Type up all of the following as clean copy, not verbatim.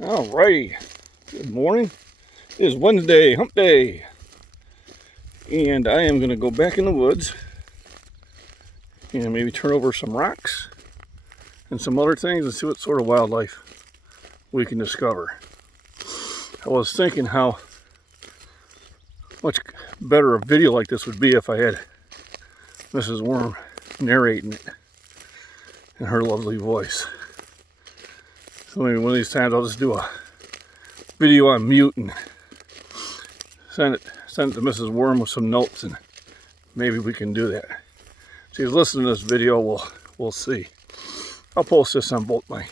Alrighty, good morning. It is Wednesday, hump day, and I am going to go back in the woods and maybe turn over some rocks and some other things and see what sort of wildlife we can discover. I was thinking how much better a video like this would be if I had Mrs. Worm narrating it in her lovely voice. So maybe one of these times I'll just do a video on mute and send it to Mrs. Worm with some notes, and maybe we can do that. If she's listening to this video, we'll see. I'll post this on both my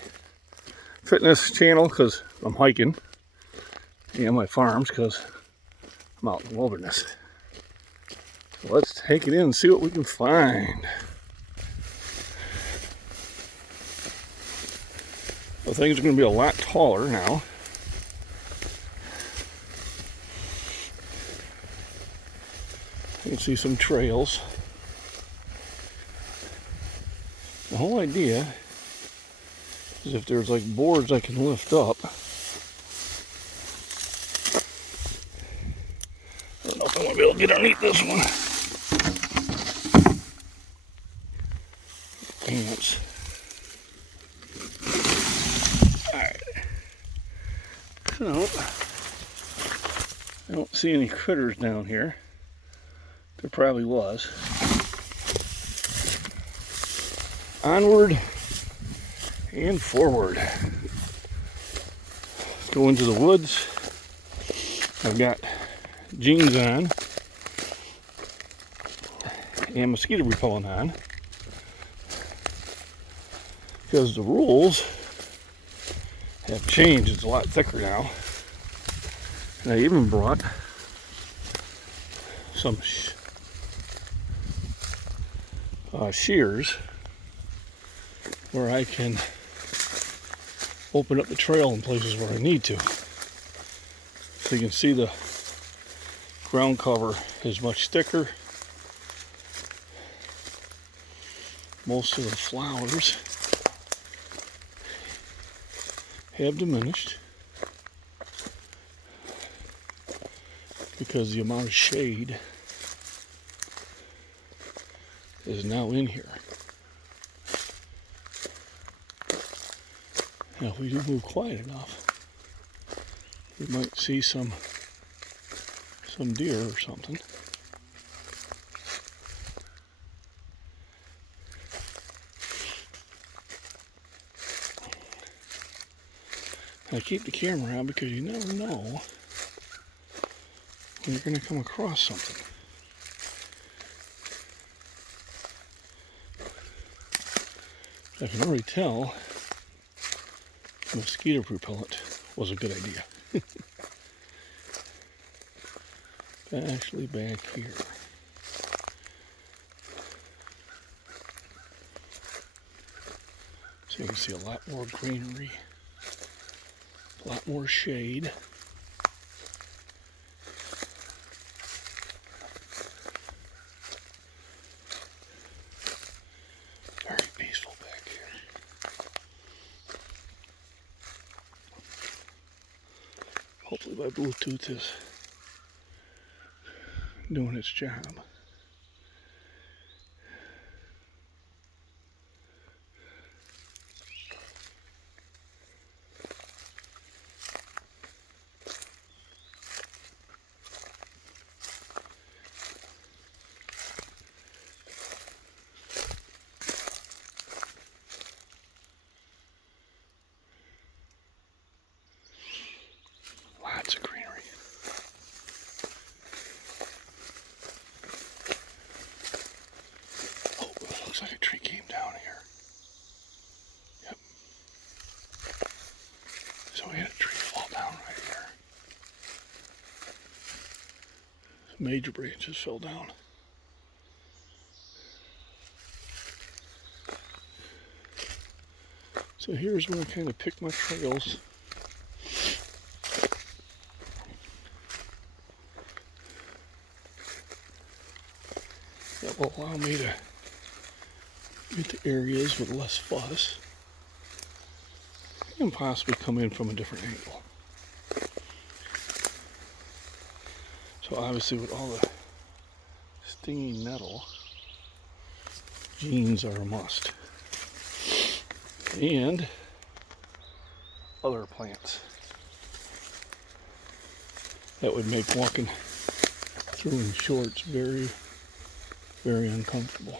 fitness channel because I'm hiking and my farms because I'm out in the wilderness. So let's take it in and see what we can find. So things are going to be a lot taller now. You can see some trails. The whole idea is if there's like boards I can lift up. I don't know if I'm going to be able to get underneath this one. Ants. Alright. So, I don't see any critters down here. There probably was. Onward and forward. Go into the woods. I've got jeans on and mosquito repellent on because the rules have changed. It's a lot thicker now. And I even brought some shears where I can open up the trail in places where I need to. So you can see the ground cover is much thicker. Most of the flowers have diminished because the amount of shade is now in here. Now, if we do move quiet enough, we might see some deer or something. I keep the camera on because you never know when you're going to come across something. I can already tell mosquito repellent was a good idea. Actually back here. So you can see a lot more greenery, a lot more shade. Very peaceful back here. Hopefully my Bluetooth is doing its job. Lots of greenery. Looks like a tree came down here. Yep. So we had a tree fall down right here. Some major branches fell down. So here's where I kind of pick my trails. That will allow me to get to areas with less fuss and possibly come in from a different angle. So obviously with all the stinging nettle, jeans are a must. And other plants. That would make walking through in shorts very, very uncomfortable.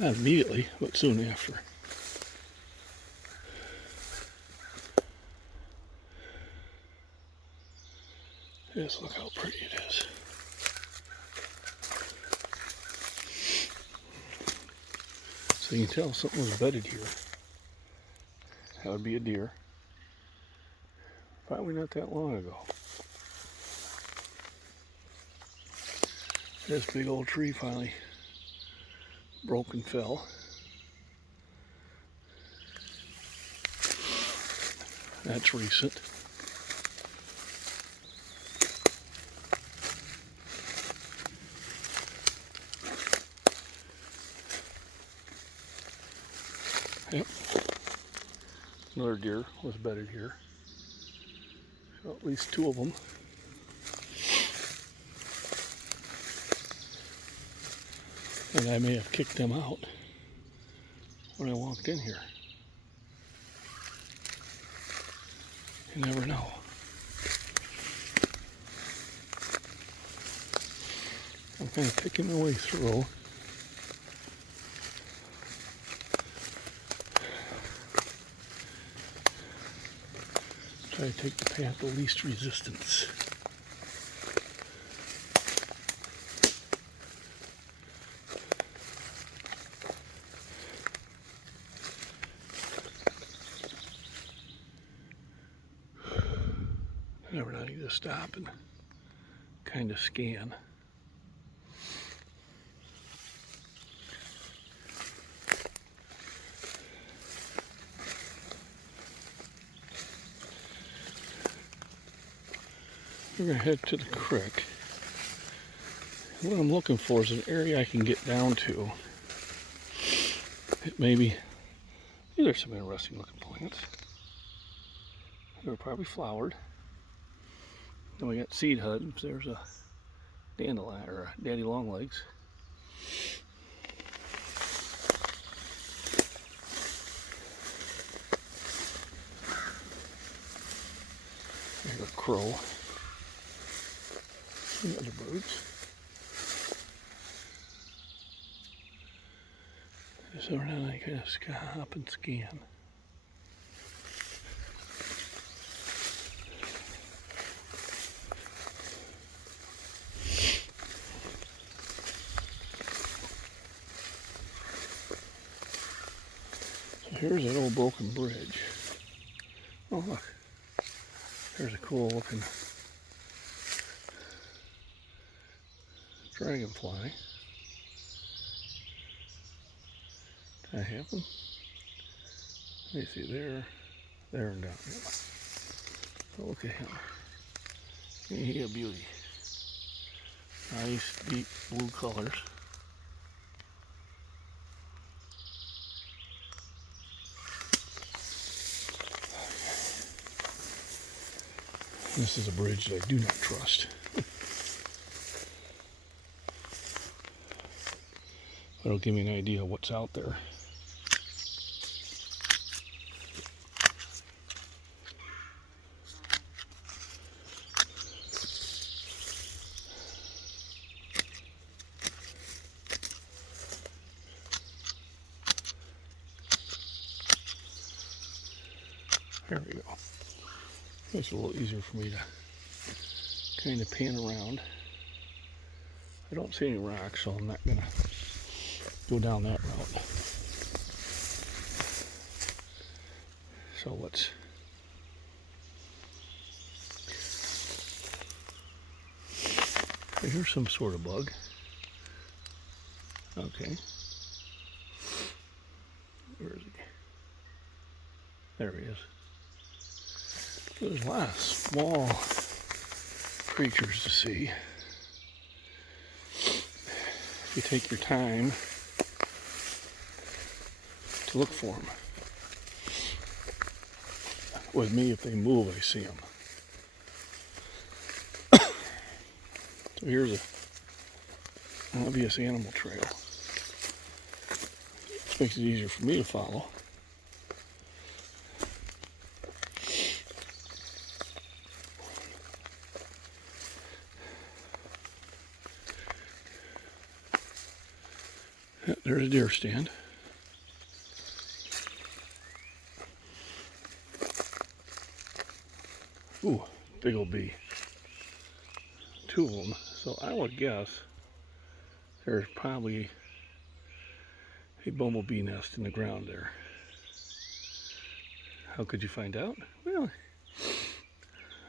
Not immediately, but soon after. Just look how pretty it is. So you can tell something was bedded here. That would be a deer. Probably not that long ago. This big old tree finally broke and fell. That's recent. Yep. Another deer was bedded here. So at least two of them. And I may have kicked them out when I walked in here. You never know. I'm kind of picking my way through. Try to take the path of least resistance. Never know, you just stop and kind of scan. We're going to head to the creek. What I'm looking for is an area I can get down to. It maybe, these are some interesting looking plants. They were probably flowered. Then we got seed hubs. There's a dandelion or a daddy longlegs. There's a crow. And other birds. So now I kind of stop and scan. So here's an old broken bridge. Oh look, there's a cool looking dragonfly. I have them. Let me see, there, and down. Oh, look at him. He a beauty. Nice deep blue colors. This is a bridge that I do not trust. That'll give me an idea of what's out there. There we go. It's a little easier for me to kind of pan around. I don't see any rocks, so I'm not going to go down that route. So let's here's some sort of bug. Okay. Where is he? There he is. There's a lot of small creatures to see. If you take your time to look for them. with me. If they move, I see them. So here's an obvious animal trail. This makes it easier for me to follow. There's a deer stand. Ooh, big old bee. Two of them. So I would guess there's probably a bumblebee nest in the ground there. How could you find out? Well,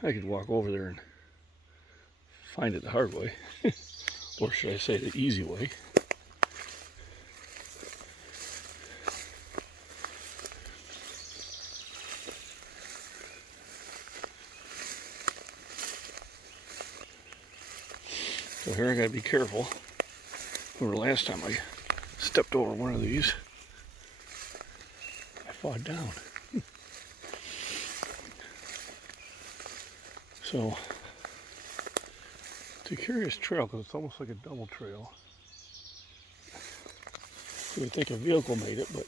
I could walk over there and find it the hard way. Or should I say the easy way? So here I gotta be careful. Remember last time I stepped over one of these, I fell down. So it's a curious trail because it's almost like a double trail. You would think a vehicle made it, but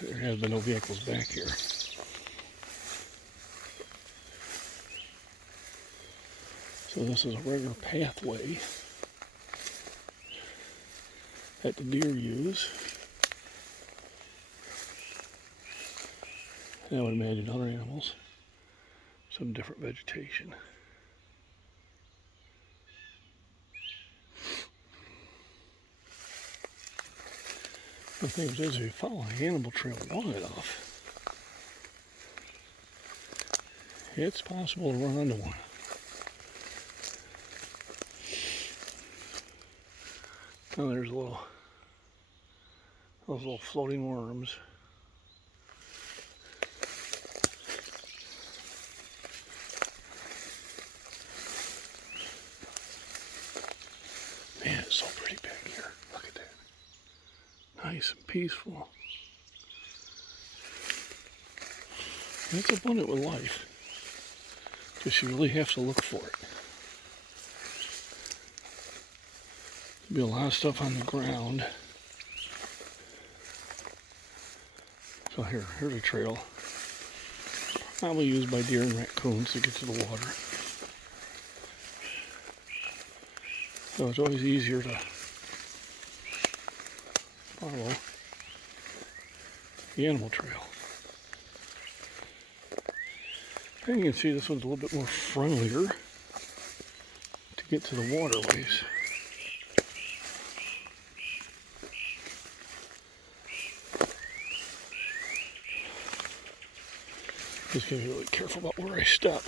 there has been no vehicles back here. So this is a regular pathway that the deer use. And I would imagine other animals, some different vegetation. The thing is, if you follow an animal trail long enough, it's possible to run into one. Oh, there's those little floating worms. Man, it's so pretty back here. Look at that. Nice and peaceful. And it's abundant with life. Just you really have to look for it. There'll be a lot of stuff on the ground. So here's a trail. Probably used by deer and raccoons to get to the water. So it's always easier to follow the animal trail. And you can see this one's a little bit more friendlier to get to the waterways. Just gotta be really careful about where I step.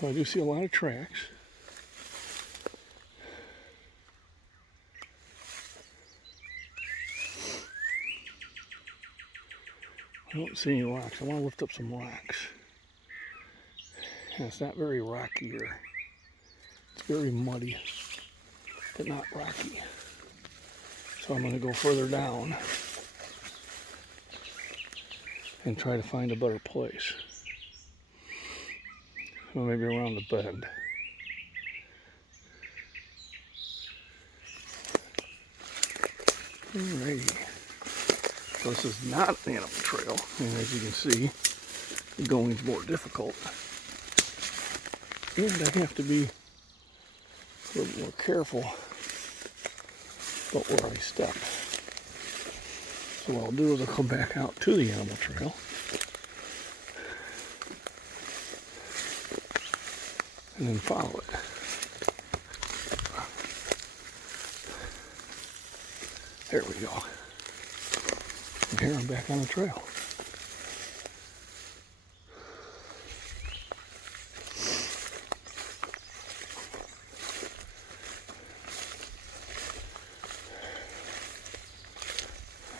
So I do see a lot of tracks. I don't see any rocks. I want to lift up some rocks. And it's not very rocky here. It's very muddy, but not rocky. So I'm going to go further down and try to find a better place. Or maybe around the bend. Alrighty. So this is not an animal trail, and as you can see, the going's more difficult. And I have to be a little more careful about where I step. So what I'll do is I'll come back out to the animal trail. And then follow it. There we go. And here I'm back on the trail.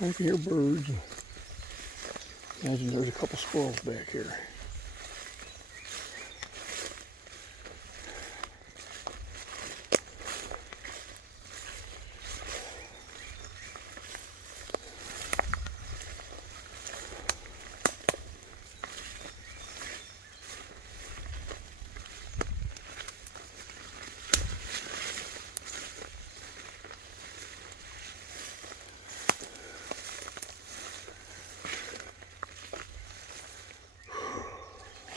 I can hear birds. Imagine there's a couple squirrels back here.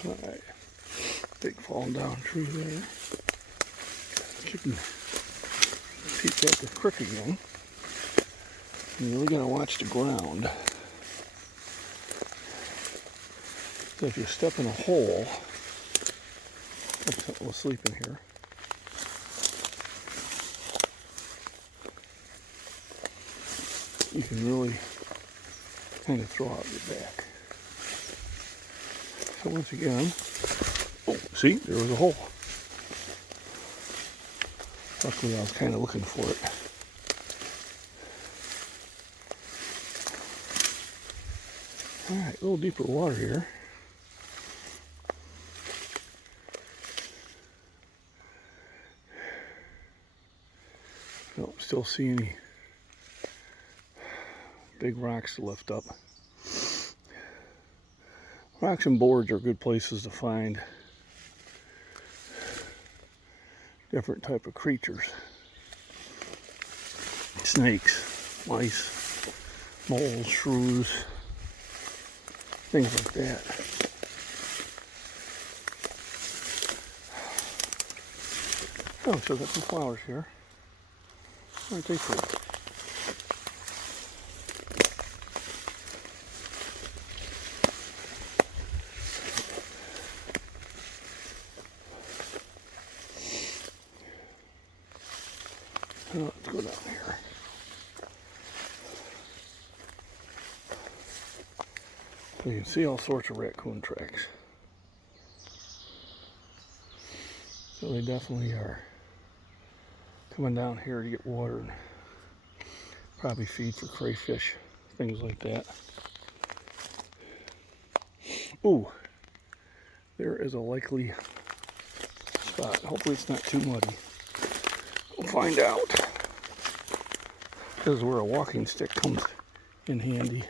All right, big falling down tree there. Keeping peek at the creek again. You really gotta watch the ground. So if you step in a hole, hope something will sleep in here. You can really kind of throw out your back. So once again, oh, see, there was a hole. Luckily, I was kind of looking for it. All right, a little deeper water here. Don't still see any big rocks to lift up. Rocks and boards are good places to find different type of creatures. Snakes, mice, moles, shrews, things like that. Oh, still got some flowers here. What do they taste like? Oh, let's go down here. So you can see all sorts of raccoon tracks. So they definitely are coming down here to get water and probably feed for crayfish, things like that. Ooh, there is a likely spot. Hopefully it's not too muddy. We'll find out. This is where a walking stick comes in handy.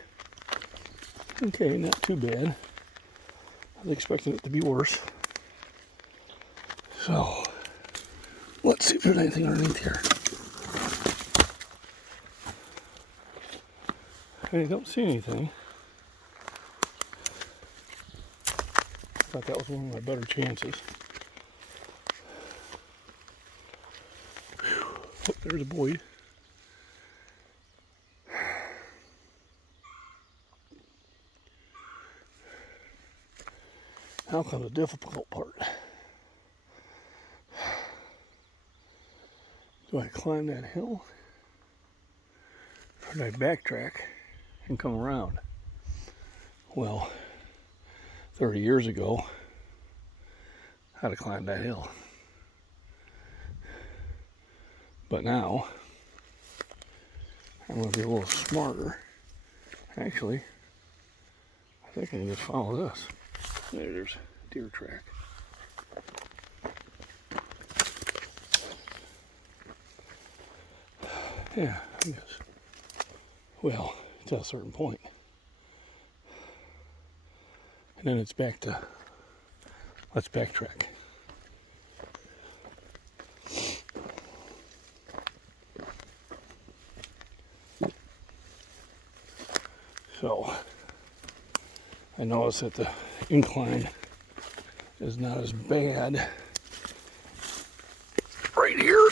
Okay, not too bad. I was expecting it to be worse. So, let's see if there's anything underneath here. I don't see anything. Thought that was one of my better chances. Whew. Oh, there's a buoy. Now comes the difficult part. Do I climb that hill? Or do I backtrack and come around? Well, 30 years ago, how to climb that hill. But now, I'm going to be a little smarter. Actually, I think I can just follow this. There's a deer track. Yeah, I guess. Well, to a certain point. And then it's back to, let's backtrack. So, I noticed that the incline is not as bad right here.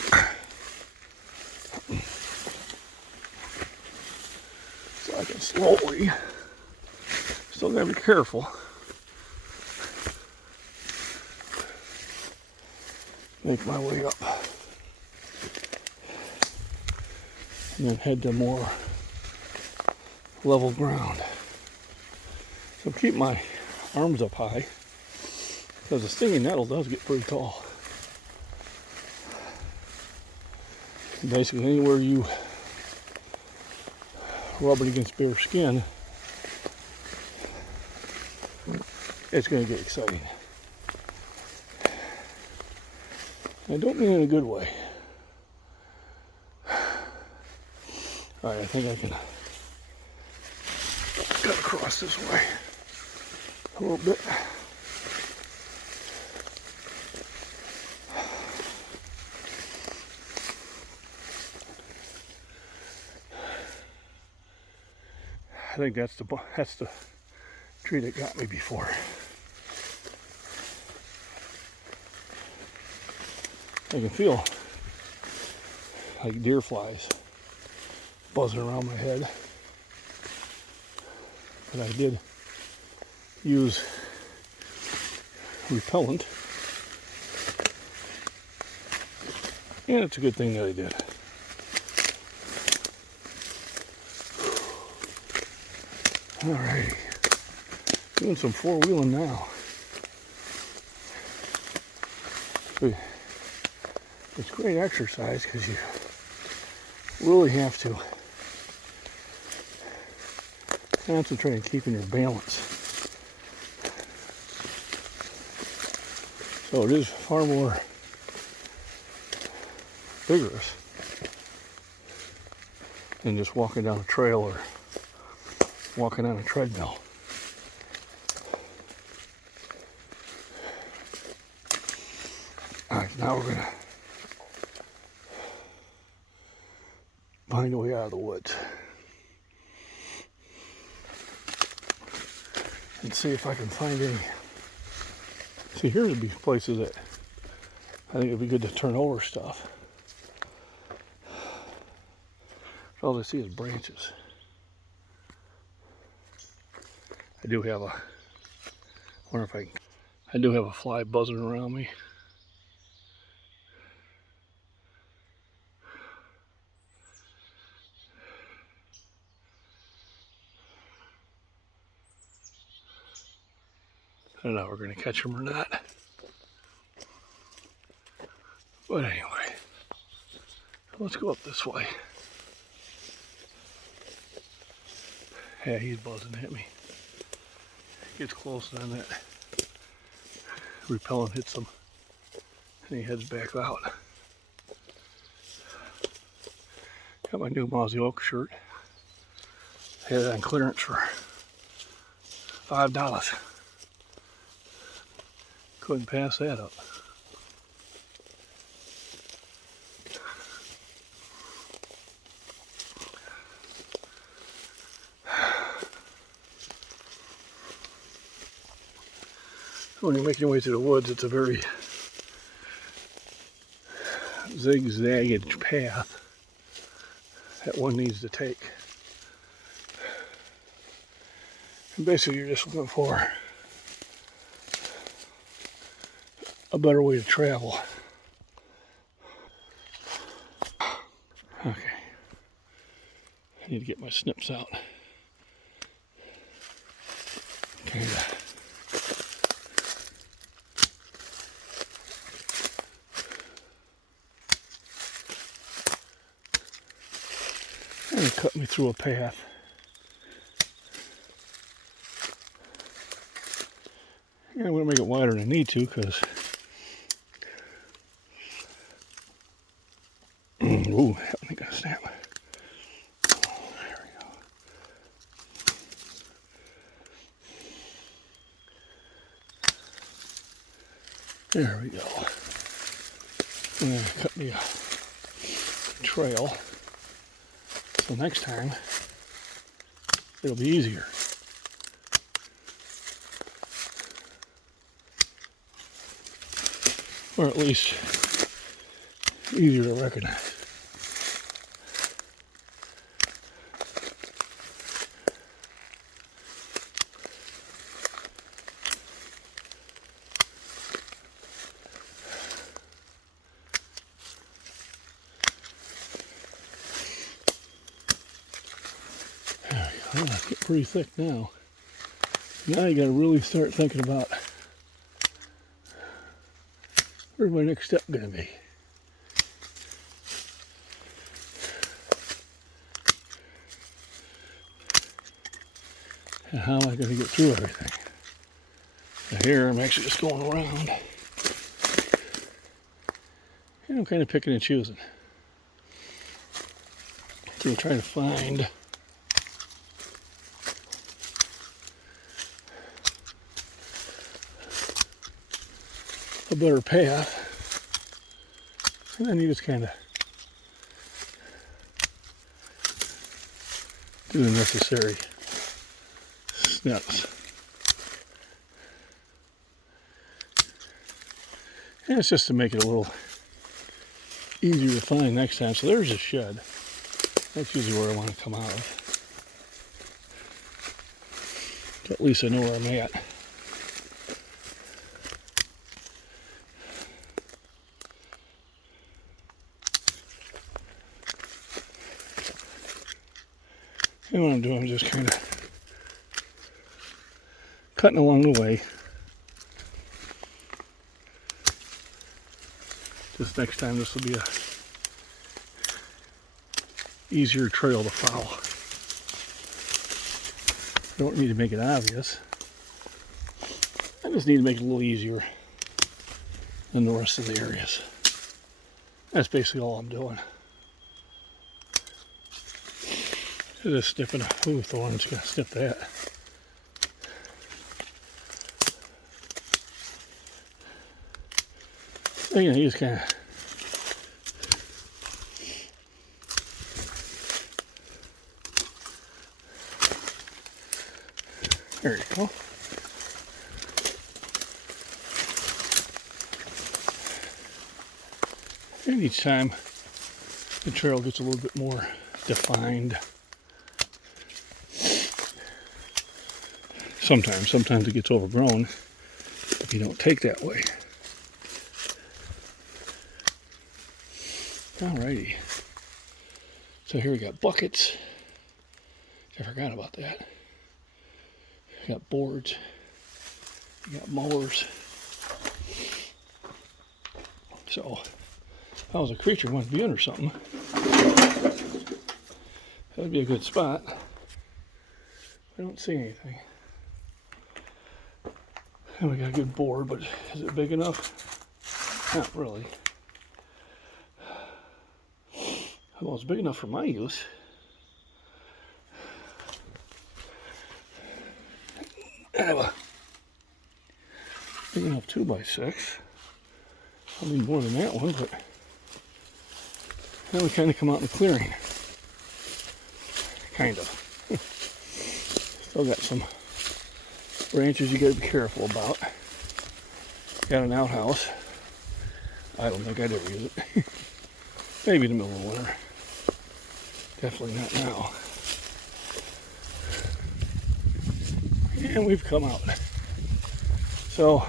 So I can slowly, still gotta be careful, make my way up and then head to more level ground. So keep my arms up high because the stinging nettle does get pretty tall. Basically anywhere you rub it against bare skin, it's going to get exciting. I don't mean in a good way. Alright, I think I can cut across this way a little bit. I think that's the tree that got me before. I can feel like deer flies buzzing around my head. But I did use repellent, and it's a good thing that I did. Alrighty, doing some four-wheeling now. It's great exercise because you really have to concentrate on keeping your balance. So it is far more vigorous than just walking down a trail or walking on a treadmill. Alright, now we're gonna find a way out of the woods and see if I can find any. See, here would be places that I think it'd be good to turn over stuff. All I see is branches. I do have a, wonder if I do have a fly buzzing around me. I don't know if we're going to catch them or not. But anyway, let's go up this way. Yeah, he's buzzing at me. Gets close and then that repellent hits him and he heads back out. Got my new Mozzie Oak shirt. Had it on clearance for $5. Couldn't pass that up. When you're making your way through the woods, it's a very zigzagged path that one needs to take. And basically, you're just looking for a better way to travel. Okay. I need to get my snips out. Okay. And it cut me through a path. Yeah, I'm going to make it wider than I need to because ooh, that one ain't gonna snap. Oh, there we go. There we go. And then cut me a trail. So next time it'll be easier. Or at least easier to recognize. There we go. It's getting pretty thick now. Now you got to really start thinking about where's my next step going to be. And how am I going to get through everything? Now here I'm actually just going around. And I'm kind of picking and choosing. So I'm trying to find a better path. And then you just kind of do the necessary steps. And it's just to make it a little easier to find next time. So there's a shed. That's usually where I want to come out of. At least I know where I'm at. And what I'm doing is just kind of cutting along the way. Just next time this will be a easier trail to follow. I don't need to make it obvious. I just need to make it a little easier than the rest of the areas. That's basically all I'm doing. Just snipping a thorns, gonna snip that. So, you know, you just kind of there you go. And each time the trail gets a little bit more defined. Sometimes it gets overgrown if you don't take that way. Alrighty. So here we got buckets. I forgot about that. We got boards. We got mowers. So if I was a creature who wanted to be under something, that'd be a good spot. I don't see anything. And we got a good board, but is it big enough? Not really. Well, it's big enough for my use. I have a big enough 2x6. I'll need more than that one, but then we kind of come out in the clearing. Kind of. Still got some branches you got to be careful about. Got an outhouse. I don't think I'd ever use it. Maybe in the middle of winter. Definitely not now. And we've come out. So,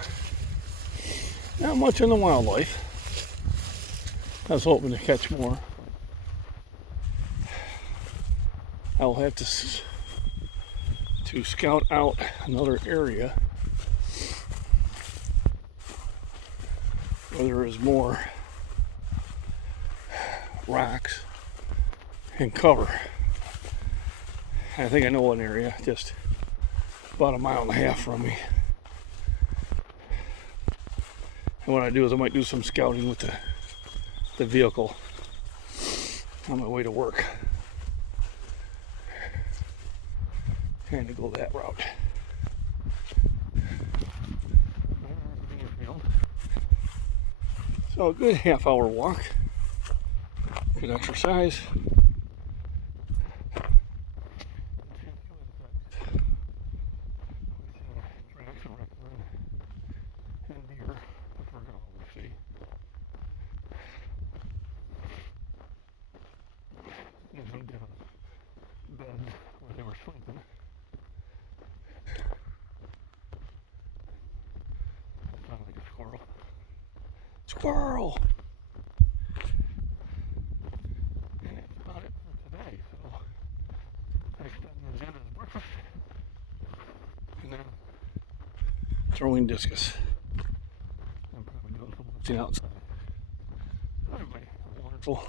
not much in the wildlife. I was hoping to catch more. I'll have to scout out another area where there is more rocks and cover. I think I know one area, just about 1.5 miles from me. And what I do is I might do some scouting with the vehicle on my way to work. Trying to go that route. So a good half-hour walk. Good exercise. Where they were sleeping. That sounds like a squirrel. Squirrel! And that's about it for today. So next on the agenda is breakfast. And then throwing discus. I'm probably doing some watching outside. Everybody, wonderful